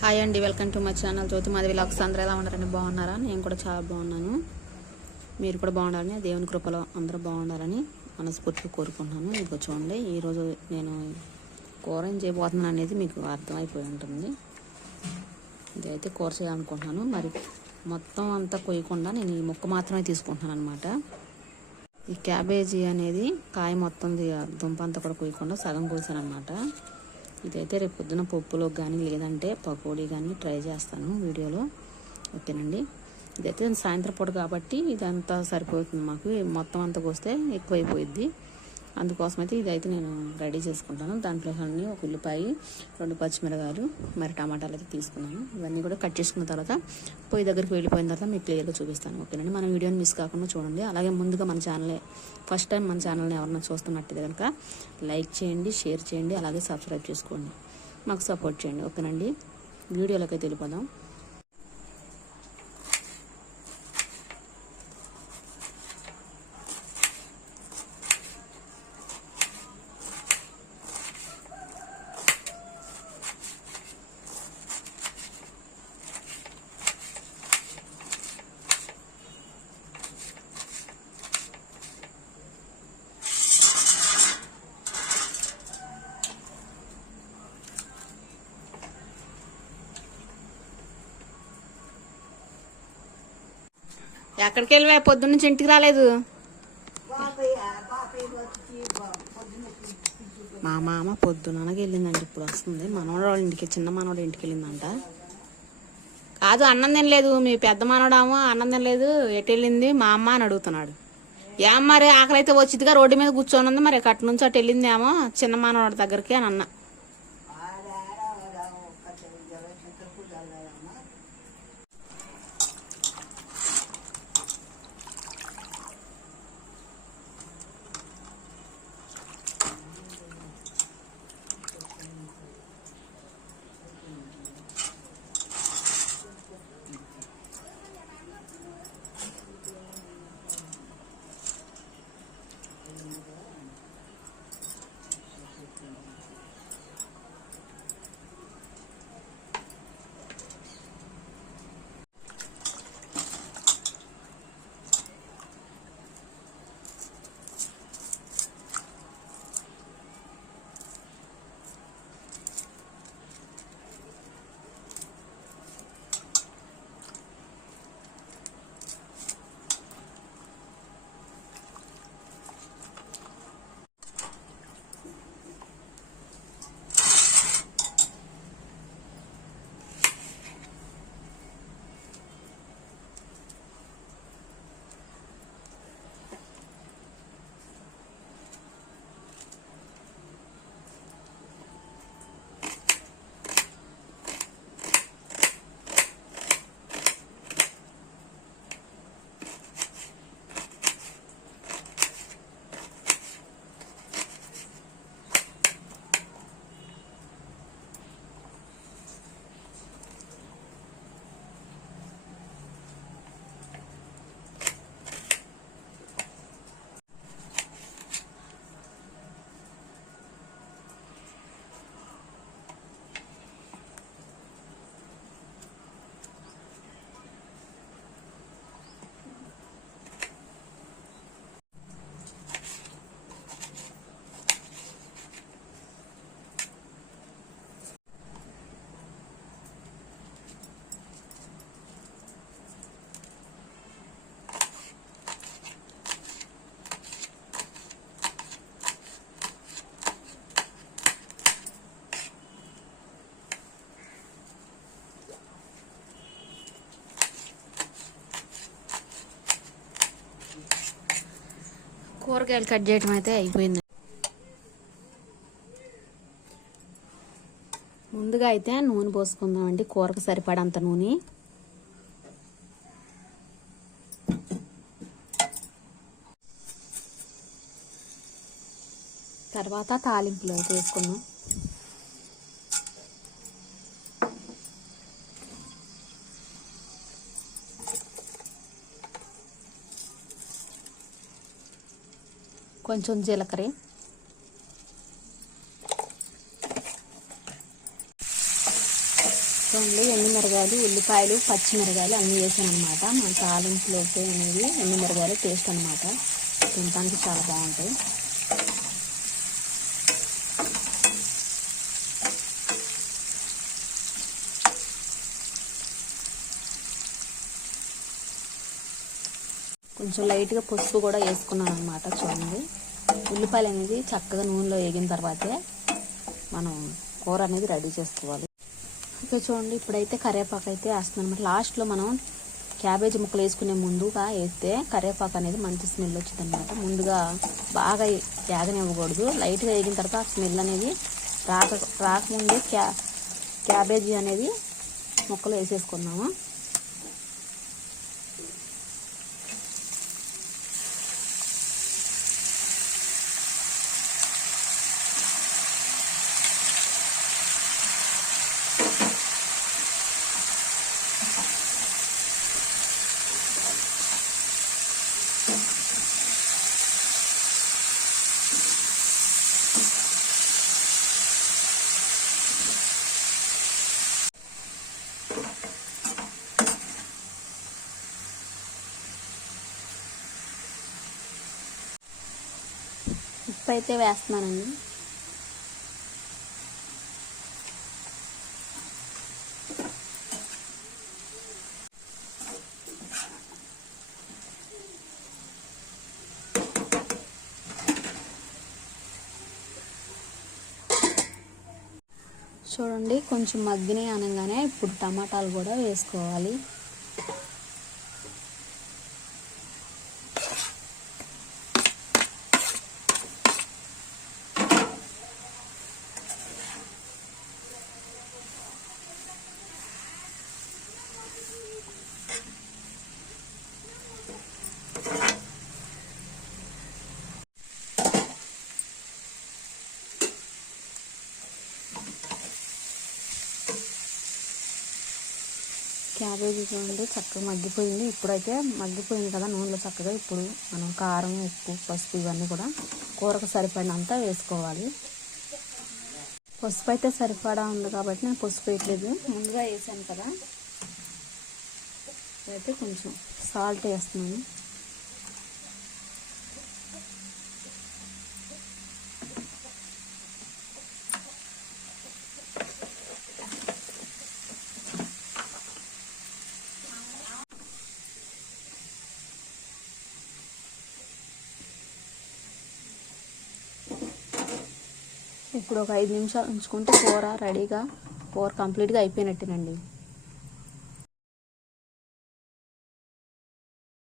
Hi అండి welcome to my channel Jyothi Madhavi lakhs అందరూ ఎలా ఉన్నారండి? బాగున్నారా? నేను కూడా చాలా బాగున్నాను. మీరు కూడా బాగుండాలని దేవుని కృపలో అందరూ బాగుండాలని మనస్ఫూర్తిగా కోరుకుంటున్నాను. మీకు చూడండి ఈరోజు నేను కూర ఏం చేయబోతున్నాను అనేది మీకు అర్థమైపోయి ఉంటుంది. ఇదైతే కూర చేయాలనుకుంటున్నాను. మరి మొత్తం అంతా కొయ్యకుండా నేను ఈ ముక్క మాత్రమే తీసుకుంటున్నాను అనమాట ఈ క్యాబేజీ అనేది కాయ మొత్తం దుంప అంతా కూడా కొయ్యకుండా సగం కోసాను అనమాట ఇదైతే రేపు పొద్దున పప్పులో కానీ లేదంటే పకోడీ కానీ ట్రై చేస్తాను వీడియోలో. ఓకేనండి? ఇదైతే సాయంత్రం పూట కాబట్టి ఇదంతా సరిపోతుంది మాకు. మొత్తం అంతకు వస్తే ఎక్కువైపోయిద్ది. అందుకోసం అయితే ఇదైతే నేను రెడీ చేసుకుంటాను. దాంట్లో అన్ని ఒక ఉల్లిపాయ రెండు పచ్చిమిరకాయలు మరి టమాటాలు అయితే తీసుకున్నాను. ఇవన్నీ కూడా కట్ చేసుకున్న తర్వాత పొయ్యి దగ్గరికి వెళ్ళిపోయిన తర్వాత మీకు క్లియర్గా చూపిస్తాను. ఓకేనండి? మన వీడియోని మిస్ కాకుండా చూడండి. అలాగే ముందుగా మన ఛానల్ ఫస్ట్ టైం మన ఛానల్ని ఎవరన్నా చూస్తున్నట్టయితే కనుక లైక్ చేయండి షేర్ చేయండి అలాగే సబ్స్క్రైబ్ చేసుకోండి. మాకు సపోర్ట్ చేయండి. ఓకేనండి? వీడియోలోకి వెళ్ళిపోదాం. ఎక్కడికి వెళ్ళివా? పొద్దున్న నుంచి ఇంటికి రాలేదు. మా మామ పొద్దుననగా వెళ్ళిందండి. ఇప్పుడు వస్తుంది. మనవడు వాళ్ళ ఇంటికి చిన్న మనవడు ఇంటికి వెళ్ళిందంట. కాదు అన్నం తినలేదు. మీ పెద్ద మనవడామో అన్నం తినలేదు. ఎటు వెళ్ళింది? మా అమ్మ అని అడుగుతున్నాడు. ఏం మరి? ఆకలి అయితే వచ్చిందిగా రోడ్డు మీద కూర్చొని ఉంది మరి. అటు నుంచి అటు వెళ్ళిందేమో చిన్న మనవాడి దగ్గరికి అని అన్న. కూరగాయలు కట్ చేయటం అయితే అయిపోయింది. ముందుగా అయితే నూనె పోసుకుందామండి కూరకు సరిపడంత నూనె. తర్వాత తాలింపులో వేసుకున్నాం కొంచెం జీలకర్ర. చూడండి ఎండుమిరగాయలు ఉల్లిపాయలు పచ్చిమిరగాయలు అన్నీ వేసాను అనమాట మన తాలింపులోకి అనేది ఎండుమిరగాయలు టేస్ట్ అనమాట తినడానికి చాలా బాగుంటాయి. కొంచెం లైట్గా పసుపు కూడా వేసుకున్నాను అనమాట చూడండి. ఉల్లిపాయలు అనేది చక్కగా నూనెలో వేగిన తర్వాతే మనం కూర అనేది రెడీ చేసుకోవాలి. ఇక చూడండి ఇప్పుడైతే కరివేపాకు అయితే వేస్తుంది అనమాట లాస్ట్లో మనం క్యాబేజీ ముక్కలు వేసుకునే ముందుగా వేస్తే కరివేపాకు అనేది మంచి స్మెల్ వచ్చింది అనమాట ముందుగా బాగా వేగనివ్వకూడదు. లైట్గా వేగిన తర్వాత ఆ స్మెల్ అనేది రాక రాకముందే క్యా క్యాబేజీ అనేది ముక్కలు వేసేసుకున్నాము ఉప్పు అయితే వేస్తున్నానండి. చూడండి కొంచెం మగ్గినాయి అనగానే ఇప్పుడు టమాటాలు కూడా వేసుకోవాలి. క్యాబేజీ చూడండి చక్కగా మగ్గిపోయింది. ఇప్పుడైతే మగ్గిపోయింది కదా నూనెలో చక్కగా. ఇప్పుడు మనం కారం ఉప్పు పసుపు ఇవన్నీ కూడా కూరకు సరిపడినంత వేసుకోవాలి. పసుపు అయితే సరిపడా ఉంది కాబట్టి నేను పసుపు వేయట్లేదు. ముందుగా వేసాను కదా. అయితే కొంచెం సాల్ట్ వేస్తున్నాను. ఇప్పుడు ఒక ఐదు నిమిషాలు ఉంచుకుంటే కూర రెడీగా కూర కంప్లీట్గా అయిపోయినట్టేనండి.